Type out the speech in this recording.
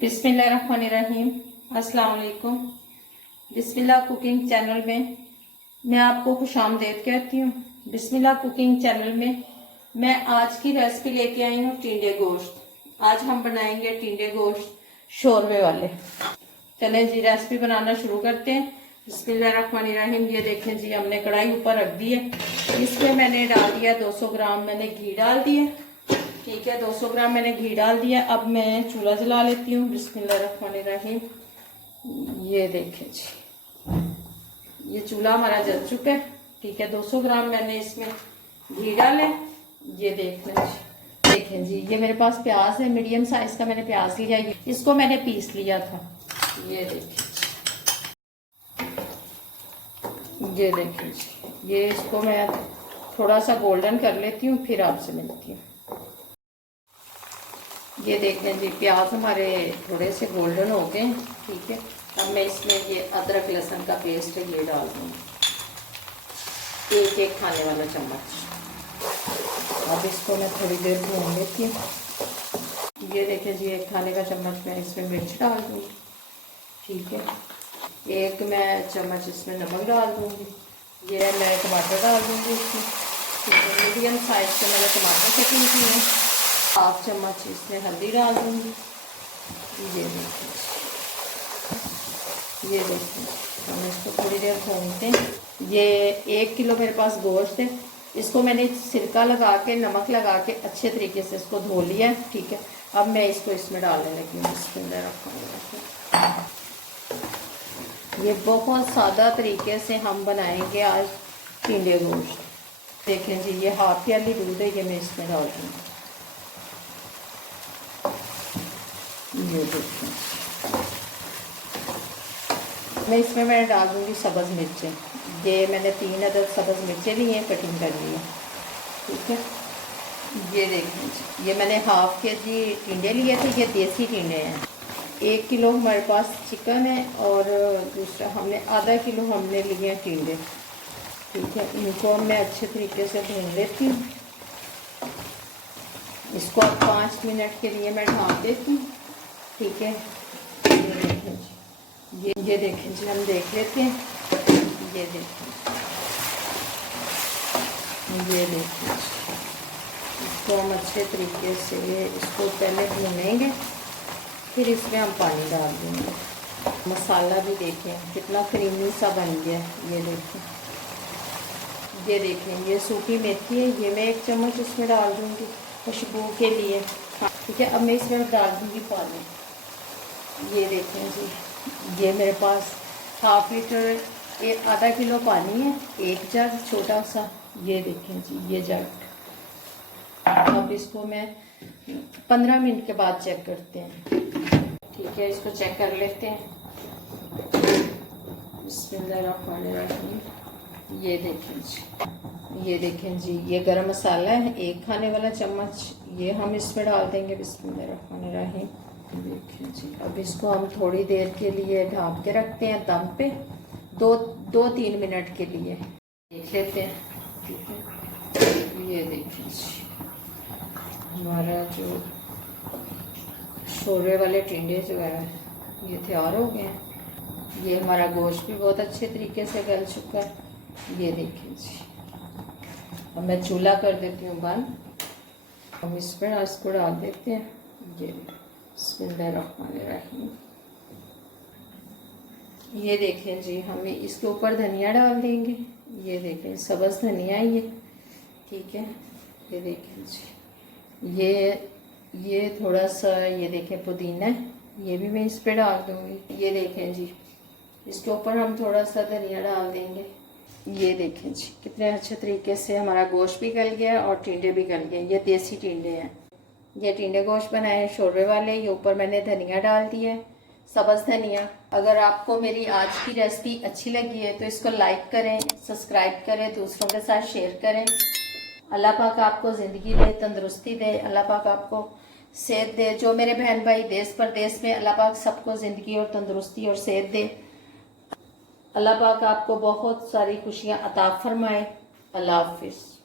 बिस्मिल्लाहिर्रहमानिर्रहीम। अस्सलाम वालेकुम। बिस्मिल्लाह कुकिंग चैनल में मैं आपको खुशामदीद कहती हूँ। बिस्मिल्लाह कुकिंग चैनल में मैं आज की रेसिपी लेके आई हूँ टिंडे गोश्त। आज हम बनाएंगे टिंडे गोश्त शोरबे वाले। चलें जी रेसिपी बनाना शुरू करते हैं। बिस्मिल्लाहिर्रहमानिर्रहीम। ये देखें जी, हमने कढ़ाई ऊपर रख दी है। इसमें मैंने डाल दिया 200 ग्राम मैंने घी डाल दिया। ठीक है, 200 ग्राम मैंने घी डाल दिया। अब मैं चूल्हा जला लेती हूँ। बिस्मिल्लाहिर्रहमानिर्रहीम। ये देखें जी, ये चूल्हा हमारा जल चुका है। ठीक है, 200 ग्राम मैंने इसमें घी डाले। ये देखें जी, ये मेरे पास प्याज है, मीडियम साइज का मैंने प्याज लिया। इसको मैंने पीस लिया था। ये देखें जी, ये इसको मैं थोड़ा सा गोल्डन कर लेती हूँ, फिर आपसे मिलती हूँ। ये देखें जी, प्याज हमारे थोड़े से गोल्डन हो गए। ठीक है, अब मैं इसमें ये अदरक लहसुन का पेस्ट है ये डाल दूँगी, एक खाने वाला चम्मच। अब इसको मैं थोड़ी देर भून लेती हूँ। ये देखें जी, एक खाने का चम्मच मैं इसमें मिर्च डाल दूँगी। ठीक है, एक मैं चम्मच इसमें नमक डाल दूँगी। ये मैं टमाटर डाल दूँगी इसमें। ठीक है, मीडियम साइज के मैंने टमाटर कटिंग किए हैं। हाफ चम्मच इसमें हल्दी डाल दूँगी। ये देखिए हम इसको थोड़ी देर भूनते हैं। ये 1 किलो मेरे पास गोश्त है। इसको मैंने सिरका लगा के, नमक लगा के अच्छे तरीके से इसको धो लिया है। ठीक है, अब मैं इसको इसमें डालने लगी हूँ। ये बहुत सादा तरीके से हम बनाएंगे आज टिंडे गोश्त। देखें जी, ये हाफ प्याली दूध है, ये मैं इसमें डाल दूँगी। ये देखें, मैं इसमें मैंने डाल दूँगी सब्ज़ मिर्चें। ये मैंने 3 अदद सब्ज़ मिर्चें ली हैं, कटिंग कर ली है। ठीक है, ये देखें, ये मैंने हाफ के जी टिंडे लिए थे। ये देसी टिंडे हैं। 1 किलो हमारे पास चिकन है और दूसरा हमने आधा किलो हमने लिए हैं टिंडे। ठीक है, इनको मैं अच्छे तरीके से भून लेती हूँ। इसको 5 मिनट के लिए मैं ढक देती हूँ। ठीक है, ये देखें जी, हम देख लेते हैं। ये देखें, इसको हम अच्छे तरीके से इसको पहले भूनेंगे, फिर इसमें हम पानी डाल देंगे। मसाला भी देखें कितना क्रीमी सा बन गया। ये देखें, ये सूखी मेथी है, ये मैं 1 चम्मच इसमें डाल दूँगी खुशबू के लिए। ठीक है, अब मैं इसमें डाल दूँगी पानी। ये देखें जी, ये मेरे पास हाफ लीटर, आधा किलो पानी है, 1 जग छोटा सा। ये देखें जी, ये जग। अब इसको मैं 15 मिनट के बाद चेक करते हैं। ठीक है, इसको चेक कर लेते हैं। बिस्मिल्लाहिर्रहमानिर्रहीम। ये देखें जी, ये गरम मसाला है, 1 खाने वाला चम्मच, ये हम इसमें डाल देंगे। बिस्मिल्लाहिर्रहमानिर्रहीम। देखिए जी, अब इसको हम थोड़ी देर के लिए ढक के रखते हैं दम पे, 2-3 मिनट के लिए देख लेते हैं। ठीक है, ये देखिए जी, हमारा जो शोरबे वाले टिंडे जो है ये तैयार हो गए हैं। ये हमारा गोश्त भी बहुत अच्छे तरीके से गल चुका है। ये देखिए जी, अब मैं चूल्हा कर देती हूँ बंद। हम इस पर इसको डाल देते हैं। ये बिस्मिल्लाहिर्रहमानिर्रहीम। ये देखें जी, हमें इसके ऊपर धनिया डाल देंगे। ये देखें, सब्ज़ धनिया ये। ठीक है, ये देखें जी, ये थोड़ा सा, ये देखें पुदीना, ये भी मैं इस पे डाल दूँगी। ये देखें जी, इसके ऊपर हम थोड़ा सा धनिया डाल देंगे। ये देखें जी, कितने अच्छे तरीके से हमारा गोश्त भी गल गया और टिंडे भी गल गए। ये देसी टिंडे हैं, ये टिंडे गोश्त बनाए शोरबे वाले। ये ऊपर मैंने धनिया डाल दिया है, सब्ज़ धनिया। अगर आपको मेरी आज की रेसिपी अच्छी लगी है तो इसको लाइक करें, सब्सक्राइब करें, दूसरों के साथ शेयर करें। अल्लाह पाक आपको ज़िंदगी दे, तंदुरुस्ती दे, अल्लाह पाक आपको सेहत दे। जो मेरे बहन भाई देश परदेश में, अल्लाह पाक सबको ज़िंदगी और तंदुरुस्ती और सेहत दे। अल्लाह पाक आपको बहुत सारी खुशियाँ अता फरमाए। अल्लाह हाफिज़।